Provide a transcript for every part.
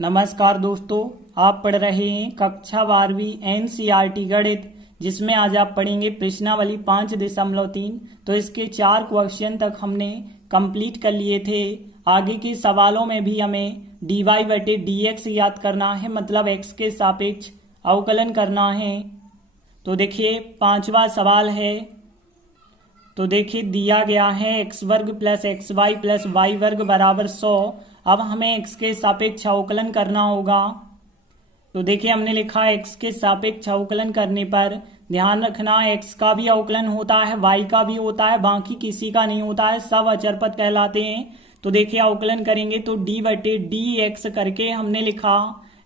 नमस्कार दोस्तों, आप पढ़ रहे हैं कक्षा 12वीं एनसीईआरटी गणित, जिसमें आज आप पढ़ेंगे प्रश्नावली 5.3। तो इसके 4 क्वेश्चन तक हमने कंप्लीट कर लिए थे। आगे के सवालों में भी हमें dy/dx याद करना है, मतलब x के सापेक्ष अवकलन करना है। तो देखिए 5वां सवाल है। तो देखिए दिया गया है x वर्ग plus x y plus y वर्ग बराबर 100। अब हमें x के सापेक्ष अवकलन करना होगा। तो देखिए हमने लिखा है x के सापेक्ष अवकलन करने पर ध्यान रखना x का भी अवकलन होता है, y का भी होता है, बाकी किसी का नहीं होता है, सब अचर पद कहलाते हैं। तो देखिए अवकलन करेंगे तो d/dx करके हमने लिखा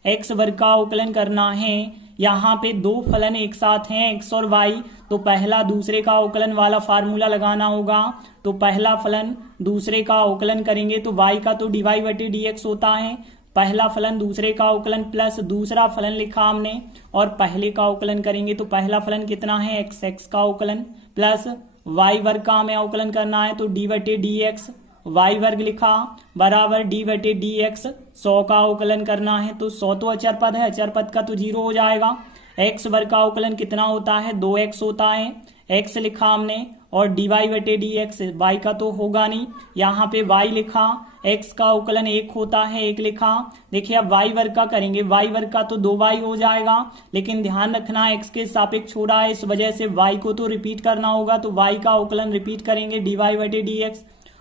x वर्ग का अवकलन करना है। यहाँ पे दो फलन एक साथ हैं x और y, तो पहला दूसरे का अवकलन वाला फार्मूला लगाना होगा। तो पहला फलन दूसरे का अवकलन करेंगे तो y का तो dy/dx होता है, पहला फलन दूसरे का अवकलन प्लस दूसरा फलन लिखा हमने, और पहले का अवकलन करेंगे तो पहला फलन कितना है x का अवकलन प्लस y वर्ग का हमें अवकलन करना है, तो d/dx y वर्ग लिखा बराबर d/dx 100 का अवकलन करना है। तो 100 तो अचर पद है, अचर पद का तो 0 हो जाएगा। x वर्ग का अवकलन कितना होता है 2x होता है, x लिखा हमने, और dy/dx y का तो होगा नहीं, यहाँ पे y लिखा, x का अवकलन 1 होता है 1 लिखा। देखिए अब y वर्ग का करेंगे, y वर्ग का तो 2y हो जाएगा, लेकिन ध्यान रखना x के सापेक्ष हो रहा है, इस वजह से y को तो रिपीट करना होगा। तो y का अवकलन रिपीट करेंगे dy/dx,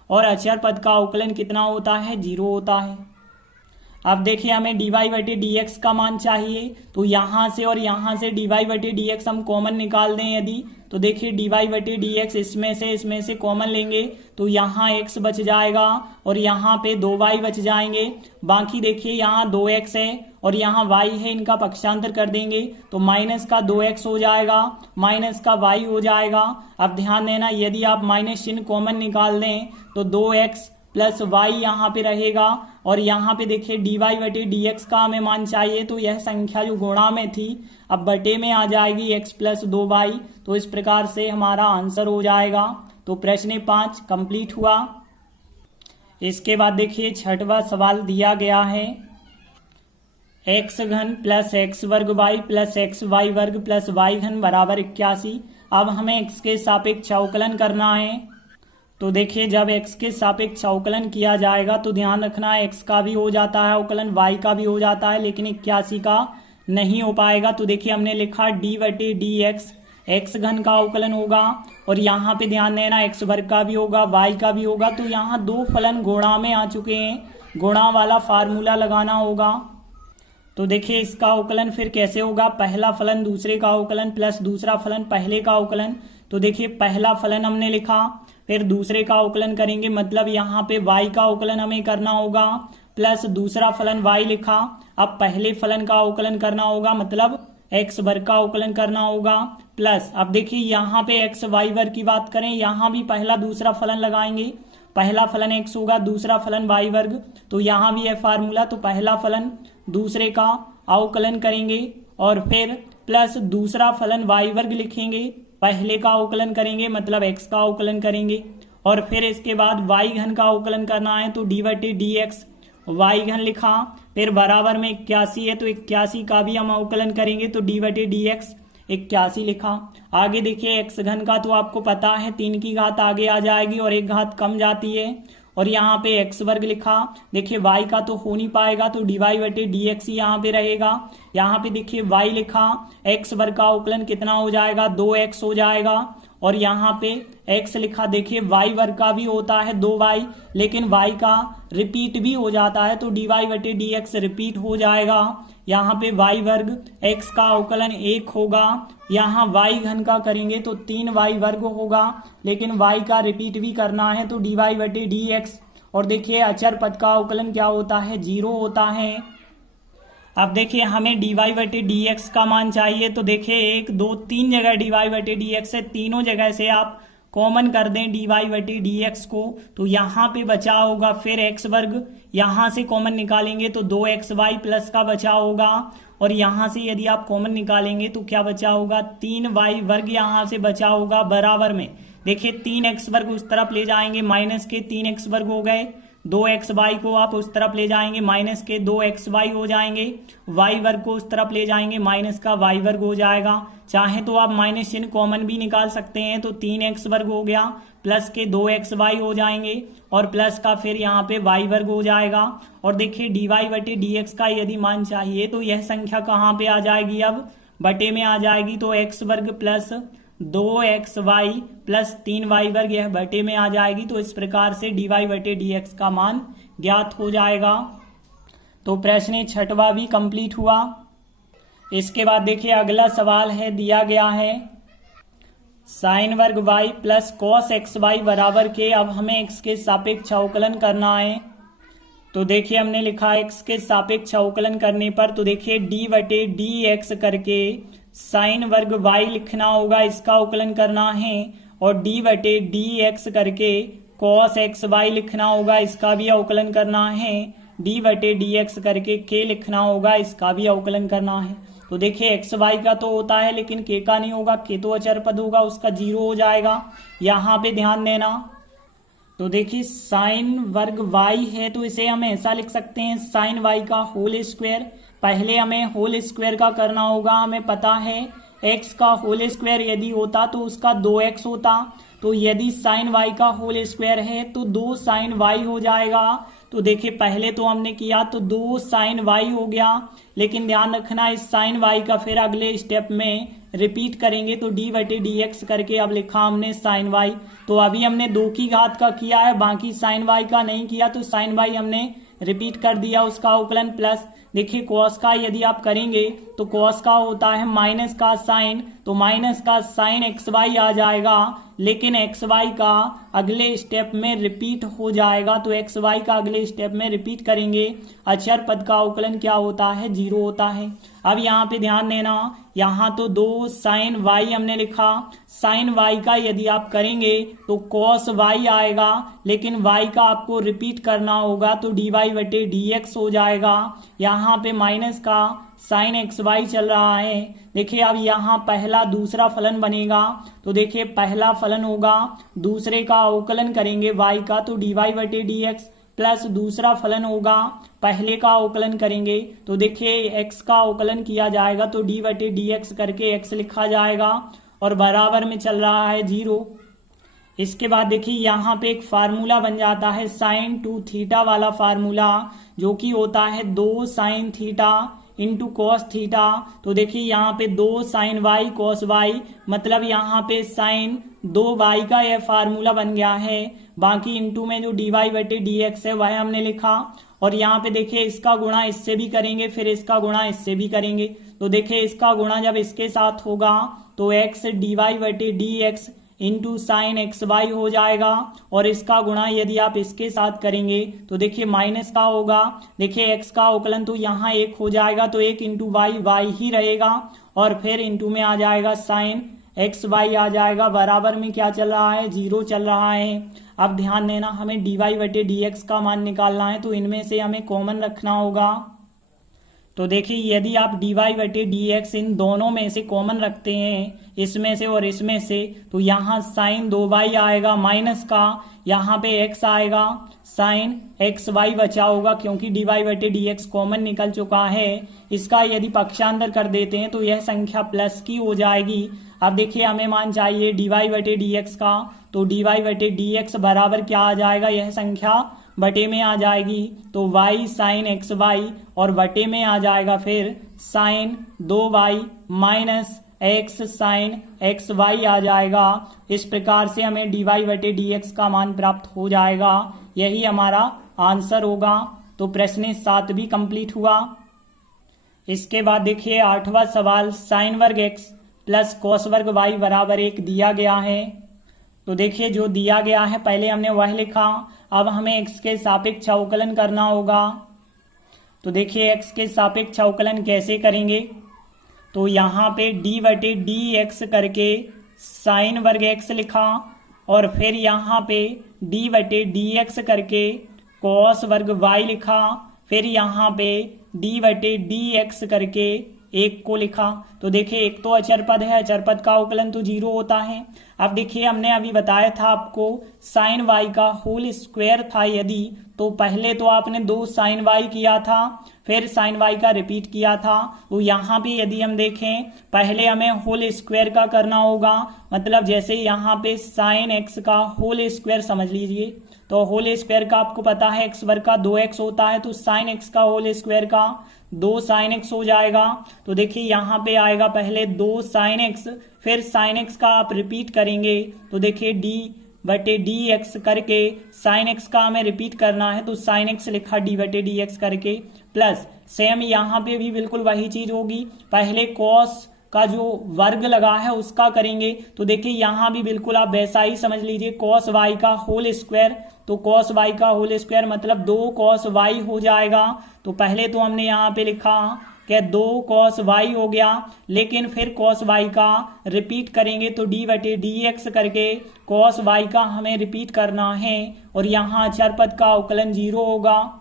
और अचर पद का अवकलन कितना होता है 0 होता है। अब देखिए हमें dy/dx का मान चाहिए, तो यहाँ से और यहाँ से dy/dx हम कॉमन निकाल दें यदि, तो देखिए dy/dx इसमें से कॉमन लेंगे तो यहाँ x बच जाएगा और यहाँ पे 2y बच जाएंगे। बाकी देखिए यहाँ 2x है और यहाँ y है, इनका पक्षांतर कर देंगे तो माइनस का 2x हो जाएगा, माइनस का y हो जाएगा। अब ध्यान देना, यदि आप माइनस चिन्ह कॉमन निकाल दें तो 2x प्लस y यहाँ पे रहेगा, और यहाँ पे देखिए dy/dx का हमें मान चाहिए, तो यह संख्या जो गुणा में थी अब बटे में आ जाएगी x प्लस 2y। तो इस प्रकार से हमारा आंसर हो जाएगा। तो प्रश्न 5 कंप्लीट हुआ। इसके बाद देखिए 6वां सवाल दिया गया है x घन प्लस एक्स वर्ग वाई प्लस एक्स वाई वर्ग प्लस वाई घन बराबर 81। अब हमें x के सापेक्ष अवकलन करना है। तो देखिए जब x के सापेक्ष अवकलन किया जाएगा तो ध्यान रखना x का भी हो जाता है अवकलन, y का भी हो जाता है, लेकिन 81 का नहीं हो पाएगा। तो देखिए हमने लिखा d/dx x घन का अवकलन होगा, और यहाँ पे ध्यान देना x वर्ग का भी होगा y का भी होगा। तो यहाँ दो फलन गुणा में आ चुके हैं, गुणा वाला फार्मूला लगाना होगा। तो देखिए इसका अवकलन फिर कैसे होगा, पहला फलन दूसरे का अवकलन प्लस दूसरा फलन पहले का अवकलन। तो देखिए पहला फलन हमने लिखा, फिर दूसरे का अवकलन करेंगे, मतलब यहाँ पे y का अवकलन हमें करना होगा, प्लस दूसरा फलन y लिखा। अब पहले फलन का अवकलन करना होगा, मतलब x वर्ग का अवकलन करना होगा, प्लस अब देखिए यहाँ पे x y वर्ग की बात करें, यहाँ भी पहला दूसरा फलन लगाएंगे, पहला फलन x होगा, दूसरा फलन y वर्ग, तो यहाँ भी है फार्मूला। तो पहला फलन दूसरे का अवकलन करेंगे और फिर प्लस दूसरा फलन y वर्ग लिखेंगे, पहले का अवकलन करेंगे मतलब x का अवकलन करेंगे, और फिर इसके बाद y घन का अवकलन करना है, तो d/dx y घन लिखा, फिर बराबर में 81 है तो 81 का भी हम अवकलन करेंगे, तो d/dx 81 लिखा। आगे देखिए x घन का तो आपको पता है 3 की घात आगे आ जाएगी और 1 घात कम जाती है, और यहाँ पे x वर्ग लिखा। देखिए y का तो हो नहीं पाएगा तो dy/dx ही यहाँ पे रहेगा। यहाँ पे देखिए y लिखा, x वर्ग का अवकलन कितना हो जाएगा 2x हो जाएगा, और यहाँ पे x लिखा। देखिए y वर्ग का भी होता है 2y, लेकिन y का रिपीट भी हो जाता है तो dy/dx रिपीट हो जाएगा। यहाँ पे y वर्ग x का अवकलन 1 होगा, यहाँ y घन का करेंगे तो 3y वर्ग होगा, लेकिन y का रिपीट भी करना है तो dy/dx। और देखिए अचर पद का अवकलन क्या होता है 0 होता है। अब देखिए हमें dy/dx का मान चाहिए, तो देखिए 1 2 3 जगह dy/dx है, तीनों जगह से आप कॉमन कर दें dy/dx को, तो यहाँ पे बचा होगा फिर x वर्ग, यहाँ से कॉमन निकालेंगे तो 2xy प्लस का बचा होगा, और यहाँ से यदि आप कॉमन निकालेंगे तो क्या बचा होगा 3y वर्ग यहाँ से बचा होगा बराबर में। देखिए 3x वर्ग उस तरफ ले जाएंगे, माइनस के 3x वर्ग हो गए, दो एक्स वाई को आप उस तरफ ले जाएंगे, माइनस के दो एक्स वाई हो जाएंगे, वाई वर्ग को उस तरफ ले जाएंगे, माइनस का वाई वर्ग हो जाएगा। चाहे तो आप माइनस चिन्ह कॉमन भी निकाल सकते हैं, तो 3x वर्ग हो गया, प्लस के 2x वाई हो जाएंगे और प्लस का फिर यहाँ पे y वर्ग हो जाएगा। और देखिए dy बटे dx का यदि मान चाहिए तो यह संख्या कहाँ पे आ जाएगी, अब बटे में आ जाएगी, तो x वर्ग प्लस 2xy प्लस 3y वर्ग यह बटे में आ जाएगी। तो इस प्रकार से dy बटे dx का मान ज्ञात हो जाएगा। तो प्रश्न 6वां भी कंप्लीट हुआ। इसके बाद देखिए अगला सवाल है, दिया गया है साइन वर्ग y plus cos x y बराबर के, अब हमें x के सापेक्ष अवकलन करना है। तो देखिए हमने लिखा x के सापेक्ष अवकलन करने पर, तो देखिए d बटे डी एक्स करके साइन वर्ग y लिखना होगा, इसका अवकलन करना है, और d बटे डी एक्स करके कॉस एक्स वाई लिखना होगा, इसका भी अवकलन करना है, d बटे डी एक्स करके k लिखना होगा, इसका भी अवकलन करना है। तो देखिए एक्स वाई का तो होता है लेकिन के का नहीं होगा, के तो अचर पद होगा, उसका 0 हो जाएगा, यहाँ पे ध्यान देना। तो देखिए साइन वर्ग y है तो इसे हम ऐसा लिख सकते हैं साइन y का होल स्क्वायर। पहले हमें होल स्क्वायर का करना होगा, हमें पता है x का होल स्क्वायर यदि होता तो उसका 2x होता, तो यदि साइन y का होल स्क्वायर है तो 2 साइन y हो जाएगा। तो देखिए पहले तो हमने किया तो 2 साइन y हो गया, लेकिन ध्यान रखना इस साइन y का फिर अगले स्टेप में रिपीट करेंगे, तो d बटे डी एक्स करके अब लिखा हमने साइन y। तो अभी हमने 2 की घात का किया है, बाकी साइन y का नहीं किया, तो साइन y हमने रिपीट कर दिया, उसका अवकलन प्लस। देखिए कॉस का यदि आप करेंगे तो कॉस का होता है माइनस का साइन, तो माइनस का साइन एक्स वाई आ जाएगा, लेकिन एक्स वाई का अगले स्टेप में रिपीट हो जाएगा, तो एक्स वाई का अगले स्टेप में रिपीट करेंगे। अचर पद का अवकलन क्या होता है, 0 होता है। अब यहाँ पे ध्यान देना, यहाँ तो 2 साइन वाई हमने लिखा, साइन वाई का यदि आप करेंगे तो कॉस वाई आएगा, लेकिन वाई का आपको रिपीट करना होगा, तो डी वाई बटे डी एक्स हो जाएगा। यहाँ पे माइनस का साइन एक्स वाई चल रहा है। देखिए अब यहाँ पहला दूसरा फलन बनेगा, तो देखिए पहला फलन होगा, दूसरे का अवकलन करेंगे y का, तो डी वाई बटे डी एक्स प्लस दूसरा फलन होगा, पहले का अवकलन करेंगे, तो देखिए x का अवकलन किया जाएगा, तो d बटे डी एक्स करके x लिखा जाएगा और बराबर में चल रहा है 0। इसके बाद देखिए यहाँ पे एक फार्मूला बन जाता है साइन टू थीटा वाला फार्मूला, जो कि होता है 2 sine theta into cos theta. तो देखिए यहाँ पे 2 साइन वाई कॉस वाई, मतलब यहाँ पे साइन 2y का यह फार्मूला बन गया है। बाकी इंटू में जो डी वाई बटे डी एक्स है वह हमने लिखा, और यहाँ पे देखिए इसका गुणा इससे भी करेंगे, फिर इसका गुणा इससे भी करेंगे, तो देखिए इसका गुणा जब इसके साथ होगा तो x डी वाई बटे d x into sine x y हो जाएगा, और इसका गुणा यदि आप इसके साथ करेंगे तो देखिए माइनस का होगा। देखिए x का अवकलन तो यहाँ 1 हो जाएगा, तो 1 इंटू वाई वाई ही रहेगा, और फिर इंटू में आ जाएगा साइन एक्स वाई आ जाएगा, बराबर में क्या चल रहा है, 0 चल रहा है। अब ध्यान देना, हमें डी वाई बटे डी एक्स का मान निकालना है, तो इनमें से हमें कॉमन रखना होगा। तो देखिए यदि आप डी वाई बटे डी एक्स इन दोनों में से कॉमन रखते हैं, इसमें से और इसमें से, तो यहाँ साइन 2y आएगा, माइनस का यहाँ पे x आएगा, साइन एक्स वाई बचा होगा, क्योंकि डी वाई बटे डी एक्स कॉमन निकल चुका है। इसका यदि पक्षांतर कर देते हैं तो यह संख्या प्लस की हो जाएगी। अब देखिए हमें मान चाहिए डी वाई बटे डी एक्स का, तो डी वाई बटे डी एक्स बराबर क्या आ जाएगा, यह संख्या बटे में आ जाएगी, तो y साइन एक्स वाई, और बटे में आ जाएगा फिर sine 2y minus x sine x y आ जाएगा। इस प्रकार से हमें डी वाई बटे डी एक्स का मान प्राप्त हो जाएगा, यही हमारा आंसर होगा। तो प्रश्न 7 भी कंप्लीट हुआ। इसके बाद देखिए 8वां सवाल, साइन वर्ग x प्लस कॉस वर्ग y बराबर 1 दिया गया है। तो देखिए जो दिया गया है पहले हमने वह लिखा, अब हमें x के सापेक्ष अवकलन करना होगा। तो देखिए x के सापेक्ष अवकलन कैसे करेंगे, तो यहाँ पे d बटे डी एक्स करके साइन वर्ग x लिखा, और फिर यहाँ पे d बटे डी एक्स करके कॉस वर्ग y लिखा, फिर यहाँ पे d बटे डी एक्स करके 1 को लिखा। तो देखिए एक तो अचर पद है, अचर पद का अवकलन तो 0 होता है। अब देखिए हमने अभी बताया था आपको साइन वाई का होल स्क्वायर था यदि, तो पहले तो आपने 2 साइन वाई किया था, फिर साइन वाई का रिपीट किया था। तो यहाँ पे यदि हम देखें पहले हमें होल स्क्वायर का करना होगा, मतलब जैसे यहाँ पे साइन एक्स का होल स्क्वायर समझ लीजिए, तो होल स्क्वायर का आपको पता है एक्स वर्ग का 2x होता है, तो साइन एक्स का होल स्क्वायर का 2 साइन एक्स हो जाएगा। तो देखिए यहाँ पे आएगा पहले 2 साइन एक्स, फिर साइन एक्स का आप रिपीट करेंगे तो देखिए d/dx करके साइन एक्स का हमें रिपीट करना है, तो साइन एक्स लिखा d/dx करके, प्लस सेम यहाँ पे भी बिल्कुल वही चीज होगी, पहले कॉस का जो वर्ग लगा है उसका करेंगे। तो देखिए यहाँ भी बिल्कुल आप वैसा ही समझ लीजिए, कॉस वाई का होल स्क्वायर, तो कॉस वाई का होल स्क्वायर मतलब 2 कॉस वाई हो जाएगा। तो पहले तो हमने यहाँ पे लिखा कि 2 कॉस वाई हो गया, लेकिन फिर कॉस वाई का रिपीट करेंगे तो d/dx करके कॉस वाई का हमें रिपीट करना है, और यहाँ अचर पद का अवकलन 0 होगा।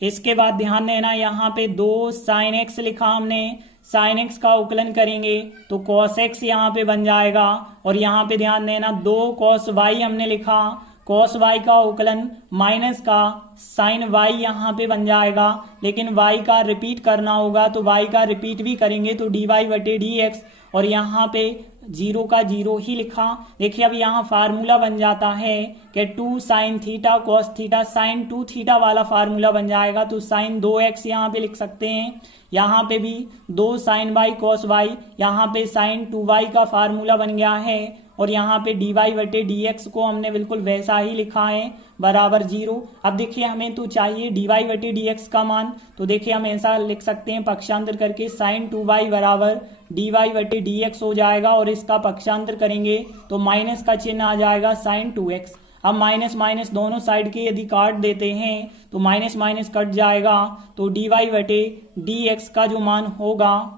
इसके बाद ध्यान देना यहाँ पे 2 साइन एक्स लिखा हमने, साइन एक्स का अवकलन करेंगे तो कॉस एक्स यहाँ पे बन जाएगा, और यहाँ पे ध्यान देना 2 कॉस वाई हमने लिखा, कॉस वाई का अवकलन माइनस का साइन वाई यहाँ पे बन जाएगा, लेकिन वाई का रिपीट करना होगा तो वाई का रिपीट भी करेंगे तो dy/dx, और यहाँ पे 0 का 0 ही लिखा। देखिए अब यहाँ फार्मूला बन जाता है कि 2 sine theta cos theta sine 2 theta वाला फार्मूला बन जाएगा, तो साइन 2x यहाँ पे लिख सकते हैं। यहाँ पे भी 2 साइन वाई कॉस वाई, यहाँ पे साइन 2y का फार्मूला बन गया है, और यहाँ पे dy/dx को हमने बिल्कुल वैसा ही लिखा है बराबर 0। अब देखिए हमें तो चाहिए dy/dx का मान, तो देखिए हम ऐसा लिख सकते हैं पक्षांतर करके साइन 2y बराबर dy/dx हो जाएगा, और इसका पक्षांतर करेंगे तो माइनस का चिन्ह आ जाएगा साइन 2x। अब माइनस माइनस दोनों साइड के यदि काट देते हैं तो माइनस माइनस कट जाएगा, तो dy/dx का जो मान होगा,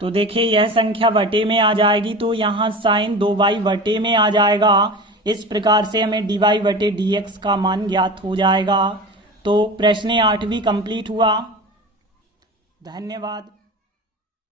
तो देखिए यह संख्या वटे में आ जाएगी, तो यहाँ साइन 2y वटे में आ जाएगा। इस प्रकार से हमें dy/dx का मान ज्ञात हो जाएगा। तो प्रश्न 8वीं कंप्लीट हुआ। धन्यवाद।